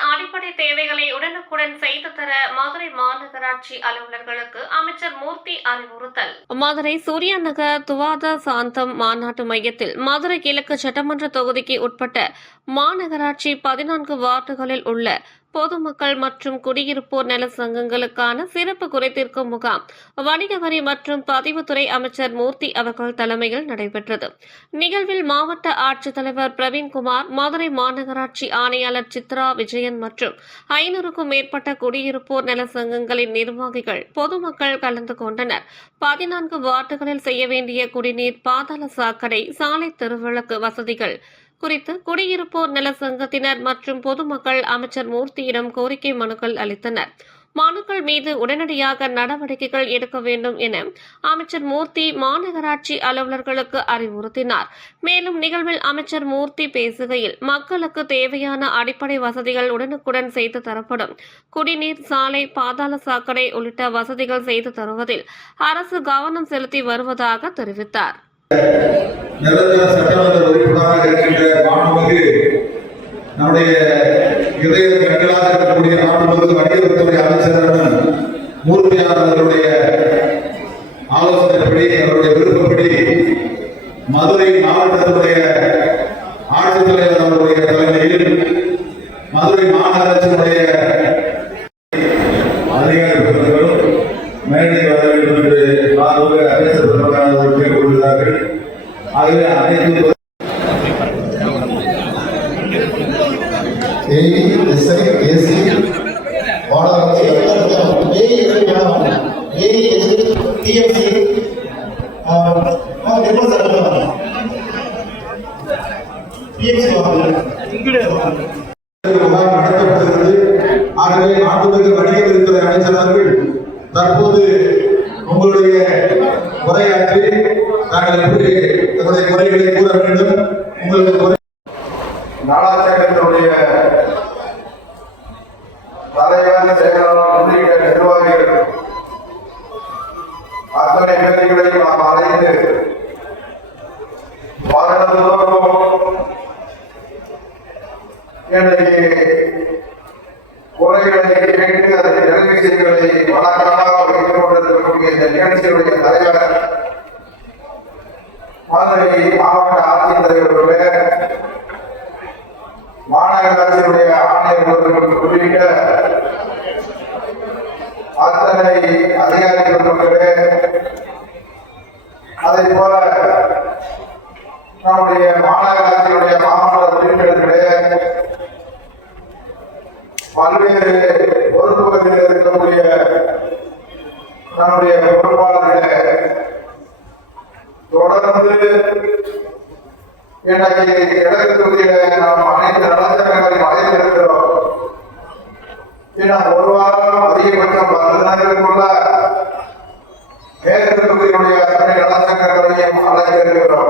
மக்களின் அடிப்படை தேவைகளை உடனுக்குடன் செய்து தர மதுரை மாநகராட்சி அலுவலர்களுக்கு அமைச்சர் மூர்த்தி அறிவுறுத்தல். மதுரை சூர்யா நகர் துவாத சாந்தம் மாநாட்டு மையத்தில் மதுரை கிழக்கு சட்டமன்ற தொகுதிக்கு உட்பட்ட மாநகராட்சி பதினான்கு வார்டுகளில் உள்ள பொதுமக்கள் மற்றும் குடியிருப்போர் நல சங்கங்களுக்கான சிறப்பு குறைத்திருக்கும் முகாம். வணிக வரி மற்றும் பதிவுத்துறை அமைச்சர் மூர்த்தி அவர்கள் தலைமையில் நடைபெற்றது. நிகழ்வில் மாவட்ட ஆட்சித்தலைவர் பிரவீன்குமார் மதுரை மாநகராட்சி ஆணையாளர் சித்ரா விஜயன் மற்றும் ஐநூறுக்கும் மேற்பட்ட குடியிருப்போர் நல சங்கங்களின் நிர்வாகிகள் பொதுமக்கள் கலந்து கொண்டனர். பதினான்கு வார்டுகளில் செய்ய வேண்டிய குடிநீர் பாதாள சாக்கடை சாலை திருவிளக்கு வசதிகள் குறித்து குடியிருப்போர் நல சங்கத்தினர் மற்றும் பொதுமக்கள் அமைச்சர் மூர்த்தியிடம் கோரிக்கை மனுக்கள் அளித்தனர். மனுக்கள் மீது உடனடியாக நடவடிக்கைகள் எடுக்க வேண்டும் என அமைச்சர் மூர்த்தி மாநகராட்சி அலுவலர்களுக்கு அறிவுறுத்தினார். மேலும் நிகழ்வில் அமைச்சர் மூர்த்தி பேசுகையில் மக்களுக்கு தேவையான அடிப்படை வசதிகள் உடனுக்குடன் செய்து தரப்படும். குடிநீர் சாலை பாதாள சாக்கடை உள்ளிட்ட வசதிகள் செய்து தருவதில் அரசு கவனம் செலுத்தி வருவதாக தெரிவித்தார். நிரந்தர சட்டமன்ற உறுப்பினராக இருக்கின்ற நம்முடைய இதய கண்களாக இருக்கக்கூடிய மாண்புமிகு வணிகத்துறை அமைச்சருடன் மூர்த்தியார் அவர்களுடைய ஆலோசனைப்படி அவருடைய விருப்பப்படி மதுரை மாவட்டத்தினுடைய ஆட்சித்தலைவர் அவருடைய தலைமையில் மதுரை மாநகராட்சியினுடைய அதிகாரி மேடை வர வேண்டும் என்று மாண்புமிகு கேட்டுக்கொள்கிறார்கள் ஆகவே அனைத்து ஏஇ, எஸ்ஐ, ஏசி, மாநகராட்சி அலுவலர்கள் எஸ்ஐ வேணாம். எஸ்ஐ, டிஎம்சி, வேணாம். டிஎம்சி முகாம் ஆகவே வணிகத்துறை அமைச்சர் அவர்கள் தற்போது உங்களுடைய உரையாற்றி நாங்கள் எப்படி தங்களுடைய குறைகளை கூற வேண்டும் உங்களுக்கு அத்தனை பேர்களை நாம் அழைத்து வருடந்தோறும் என்னுடைய குறைகளை கேட்டு அதை நிறைவு வழக்கமாக வைத்துக் கொண்டிருக்கக்கூடிய இந்த நிகழ்ச்சியுடைய தலைவர் மதுரை மாவட்ட ஆட்சித்தலைவர்களே மாநகராட்சியுடைய ஆணையர்கள் உள்ளிட்ட அத்தனை அதிகாரிகள் போல நம்முடைய மாநகராட்சியினுடைய மாமன்ற உறுப்பினர்களே பல்வேறு பொறுப்புகளில் இருக்கக்கூடிய நம்முடைய பொறுப்பாளர்களே தொடர்ந்து எனக்கு இடது தொகுதியில நாம் அனைத்து நலச்சங்கங்களையும் அழைத்திருக்கிறோம் ஏன்னா ஒரு வாரம் அதிகபட்சம் பத்து நாட்களுக்குள்ள alegrarme para